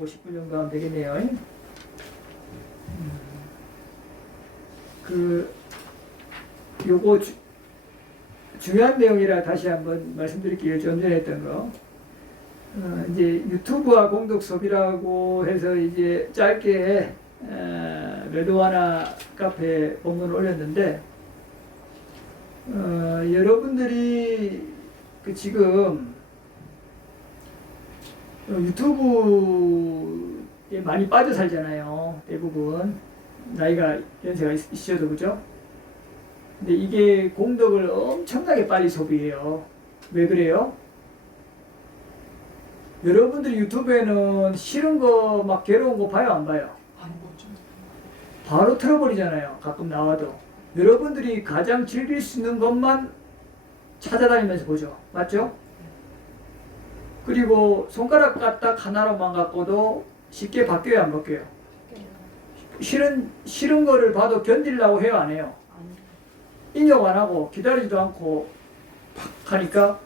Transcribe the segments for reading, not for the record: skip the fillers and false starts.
50분 정도 하면 되겠네요. 요거 중요한 내용이라 다시 한번 말씀드릴게요. 좀 전에 했던 거. 이제 유튜브와 공덕 소비라고 해서 이제 짧게 레드와나 카페 본문을 올렸는데, 여러분들이 지금 유튜브에 많이 빠져 살잖아요. 대부분 나이가 연세가 있으셔도, 그죠? 근데 이게 공덕을 엄청나게 빨리 소비해요. 왜 그래요? 여러분들이 유튜브에는 싫은 거 막 괴로운 거 봐요, 안 봐요? 바로 틀어버리잖아요. 가끔 나와도. 여러분들이 가장 즐길 수 있는 것만 찾아다니면서 보죠. 맞죠? 그리고 손가락 까딱 하나로만 갖고도 쉽게 바뀌어요, 안 바뀌어요? 싫은 거를 봐도 견디려고 해요, 안 해요? 인욕 안 하고 기다리지도 않고 팍 하니까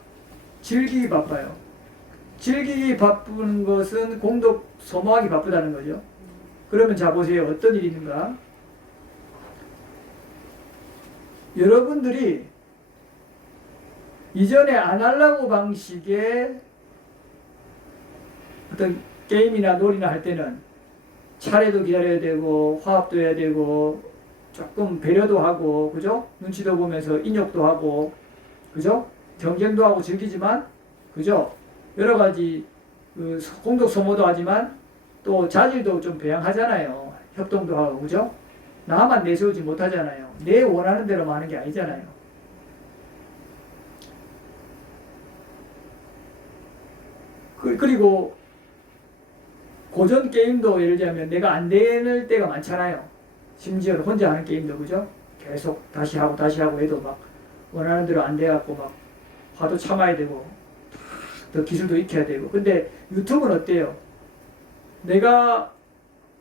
즐기기 바빠요. 즐기기 바쁜 것은 공덕 소모하기 바쁘다는 거죠. 그러면 자 보세요. 어떤 일이 있는가? 여러분들이 이전에 아날로그 방식의 어떤 게임이나 놀이나 할 때는 차례도 기다려야 되고 화합도 해야 되고 조금 배려도 하고, 그죠? 눈치도 보면서 인욕도 하고, 그죠? 경쟁도 하고 즐기지만, 그죠? 여러 가지 공덕 소모도 하지만 또 자질도 좀 배양하잖아요. 협동도 하고, 그죠? 나만 내세우지 못하잖아요. 내 원하는 대로 하는 게 아니잖아요. 그리고 고전 게임도 예를 들자면 내가 안 되는 때가 많잖아요. 심지어 혼자 하는 게임도, 그죠? 계속 다시 하고 해도 막 원하는 대로 안 돼갖고 막 화도 참아야 되고 더 기술도 익혀야 되고. 근데 유튜브는 어때요? 내가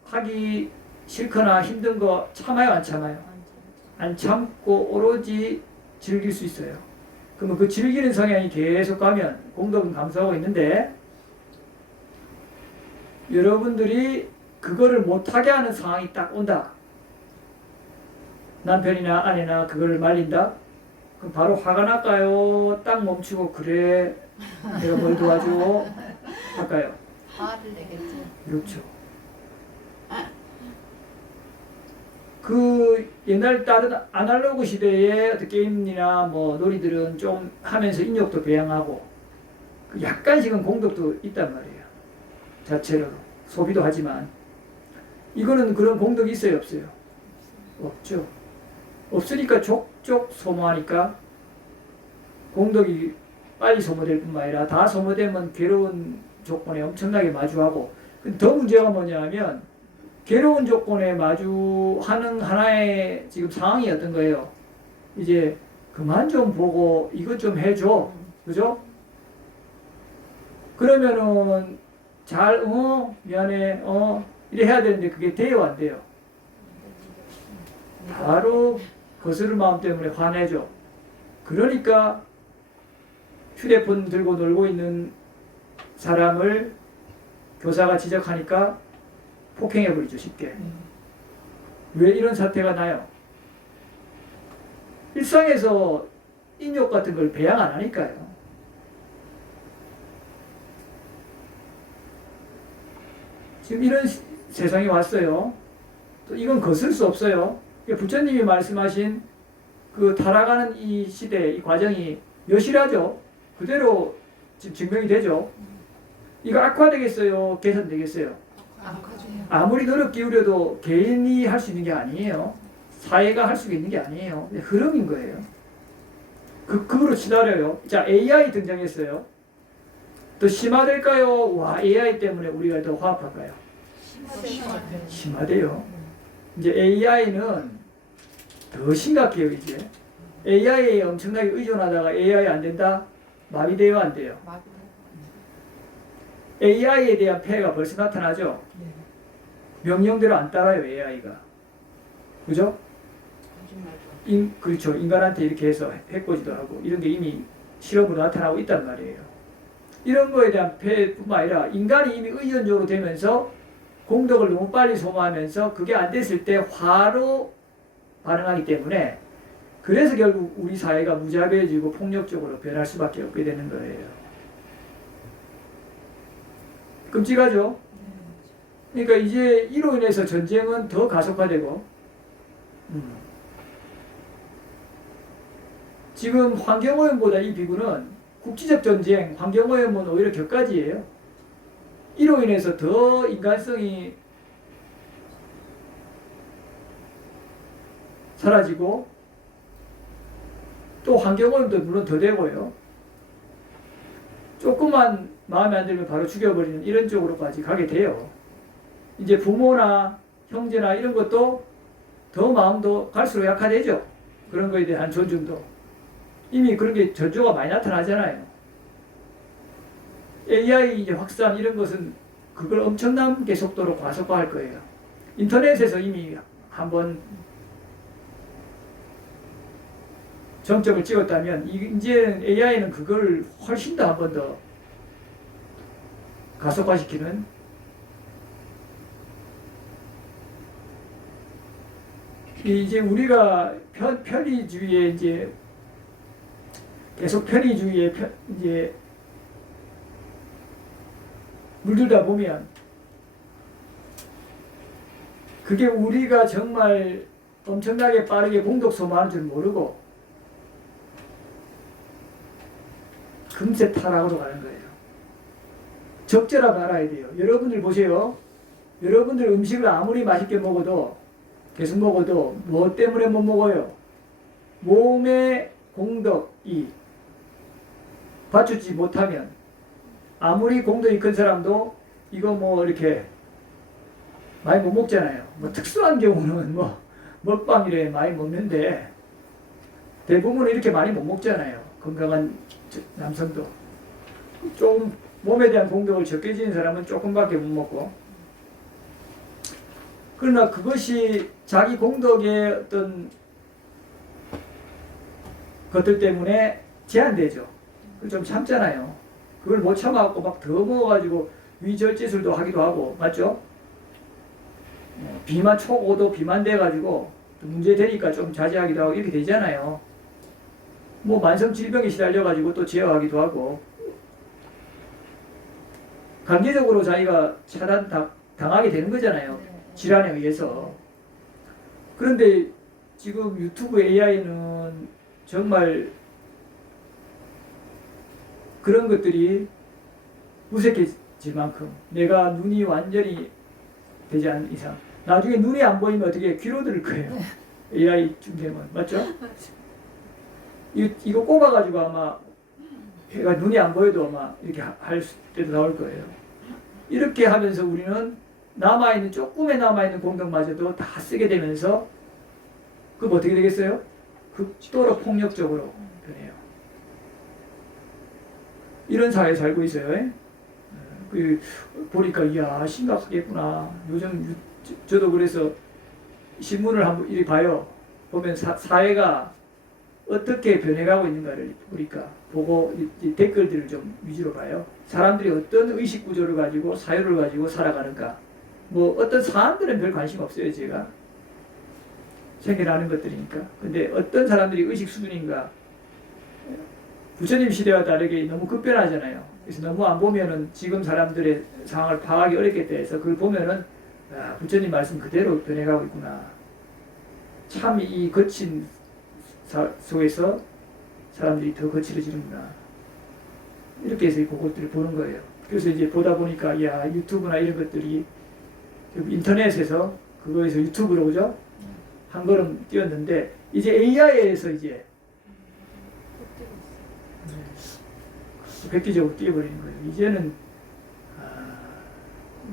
하기 싫거나 힘든 거 참아요, 안 참아요? 안 참고 오로지 즐길 수 있어요. 그러면 그 즐기는 성향이 계속 가면 공덕은 감소하고 있는데, 여러분들이 그거를 못하게 하는 상황이 딱 온다. 남편이나 아내나 그걸 말린다? 그럼 바로 화가 날까요? 딱 멈추고, 그래, 내가 뭘 도와줘? 할까요? 화를 내겠죠. 그렇죠. 그 옛날 다른 아날로그 시대의 어떤 게임이나 뭐 놀이들은 좀 하면서 인욕도 배양하고 약간씩은 공덕도 있단 말이에요. 자체로 소비도 하지만 이거는 그런 공덕이 있어요, 없어요? 없죠. 없으니까 족족 소모하니까 공덕이 빨리 소모될 뿐만 아니라 다 소모되면 괴로운 조건에 엄청나게 마주하고, 더 문제가 뭐냐면 괴로운 조건에 마주하는 하나의 지금 상황이 어떤 거예요? 이제 그만 좀 보고 이것 좀 해줘, 그죠? 그러면은 잘 미안해 이래 해야 되는데 그게 돼요, 안 돼요? 바로 거스를 마음 때문에 화내죠. 그러니까 휴대폰 들고 놀고 있는 사람을 교사가 지적하니까 폭행해버리죠, 쉽게. 왜 이런 사태가 나요? 일상에서 인욕 같은 걸 배양 안 하니까요. 지금 이런 세상이 왔어요. 또 이건 거슬 수 없어요. 부처님이 말씀하신 그 타락하는 이 시대, 이 과정이 여실하죠. 그대로 지금 증명이 되죠. 이거 악화되겠어요? 개선되겠어요? 아무리 노력 기울여도 개인이 할 수 있는 게 아니에요. 사회가 할 수 있는 게 아니에요. 흐름인 거예요. 그거로 치달아요. 자, AI 등장했어요. 더 심화될까요? 와, AI 때문에 우리가 더 화합할까요? 심화돼요. 이제 AI는 더 심각해요, 이제. AI에 엄청나게 의존하다가 AI 안 된다? 마비돼요, 안 돼요? AI에 대한 폐해가 벌써 나타나죠? 명령대로 안 따라요, AI가. 그죠? 그렇죠. 인간한테 이렇게 해서 해코지도 하고 이런 게 이미 실험으로 나타나고 있단 말이에요. 이런 거에 대한 폐해뿐만 아니라 인간이 이미 의연적으로 되면서 공덕을 너무 빨리 소모하면서 그게 안 됐을 때 화로 반응하기 때문에 그래서 결국 우리 사회가 무자비해지고 폭력적으로 변할 수밖에 없게 되는 거예요. 끔찍하죠? 그러니까 이제 이로 인해서 전쟁은 더 가속화되고 지금 환경오염보다 이 비구는 국지적 전쟁, 환경오염은 오히려 격가지예요. 이로 인해서 더 인간성이 사라지고 또 환경오염도 물론 더 되고요. 조금만 마음에 안 들면 바로 죽여버리는 이런 쪽으로까지 가게 돼요. 이제 부모나 형제나 이런 것도 더 마음도 갈수록 약화되죠. 그런 거에 대한 존중도. 이미 그런 게 전조가 많이 나타나잖아요. AI 이제 확산 이런 것은 그걸 엄청나게 속도로 과속화할 거예요. 인터넷에서 이미 한번 정점을 찍었다면 이제는 AI는 그걸 훨씬 더 한 번 더 가속화시키는 이제 우리가 편리주의에 이제 계속 편리주의에 이제 물들다 보면 그게 우리가 정말 엄청나게 빠르게 공덕 소모하는 줄 모르고 금세 타락으로 가는 거예요. 적절하게 알아야 돼요. 여러분들 보세요. 여러분들 음식을 아무리 맛있게 먹어도 계속 먹어도 뭐 때문에 못 먹어요? 몸의 공덕이 받쳐주지 못하면 아무리 공덕이 큰 사람도 이거 뭐 이렇게 많이 못 먹잖아요. 뭐 특수한 경우는 뭐 먹방이래 많이 먹는데 대부분은 이렇게 많이 못 먹잖아요. 건강한 남성도. 좀 몸에 대한 공덕을 적게 지닌 사람은 조금밖에 못 먹고. 그러나 그것이 자기 공덕의 어떤 것들 때문에 제한되죠. 좀 참잖아요. 그걸 못 참아갖고 막 더 먹어가지고 위절제술도 하기도 하고, 맞죠? 비만 초고도 비만 돼가지고 문제 되니까 좀 자제하기도 하고 이렇게 되잖아요. 뭐 만성 질병에 시달려가지고 또 제어하기도 하고 강제적으로 자기가 차단당하게 되는 거잖아요. 질환에 의해서. 그런데 지금 유튜브 AI는 정말 그런 것들이 무색해질 만큼 내가 눈이 완전히 되지 않는 이상 나중에 눈이 안 보이면 어떻게 귀로 들을 거예요. AI쯤 되면. 맞죠? 이거 꼽아가지고 아마 얘가 눈이 안 보여도 아마 이렇게 할 때도 나올 거예요. 이렇게 하면서 우리는 남아있는 조금의 남아있는 공덕마저도 다 쓰게 되면서 그럼 어떻게 되겠어요? 극도로 폭력적으로 변해요. 이런 사회에 살고 있어요. 보니까 이야 심각하겠구나. 요즘 저도 그래서 신문을 한번 이리 봐요. 보면 사회가 어떻게 변해가고 있는가를 보고 이 댓글들을 좀 위주로 봐요. 사람들이 어떤 의식 구조를 가지고 사유를 가지고 살아가는가. 뭐 어떤 사람들은 별 관심 없어요. 제가 생겨나는 것들이니까. 근데 어떤 사람들이 의식 수준인가. 부처님 시대와 다르게 너무 급변하잖아요. 그래서 너무 안 보면은 지금 사람들의 상황을 파악하기 어렵겠다 해서 그걸 보면은 아, 부처님 말씀 그대로 변해가고 있구나. 참 이 거친 속에서 사람들이 더 거칠어지는구나. 이렇게 해서 그것들을 보는 거예요. 그래서 이제 보다 보니까 야 유튜브나 이런 것들이 인터넷에서 그거에서 유튜브로 그죠? 한 걸음 뛰었는데 이제 AI에서 이제 획기적으로 뛰어버리는 거예요. 이제는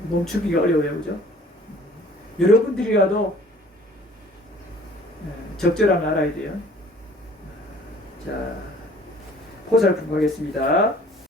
멈추기가 어려워요. 그죠? 여러분들이라도 적절함을 알아야 돼요. 자, 포살품 가겠습니다.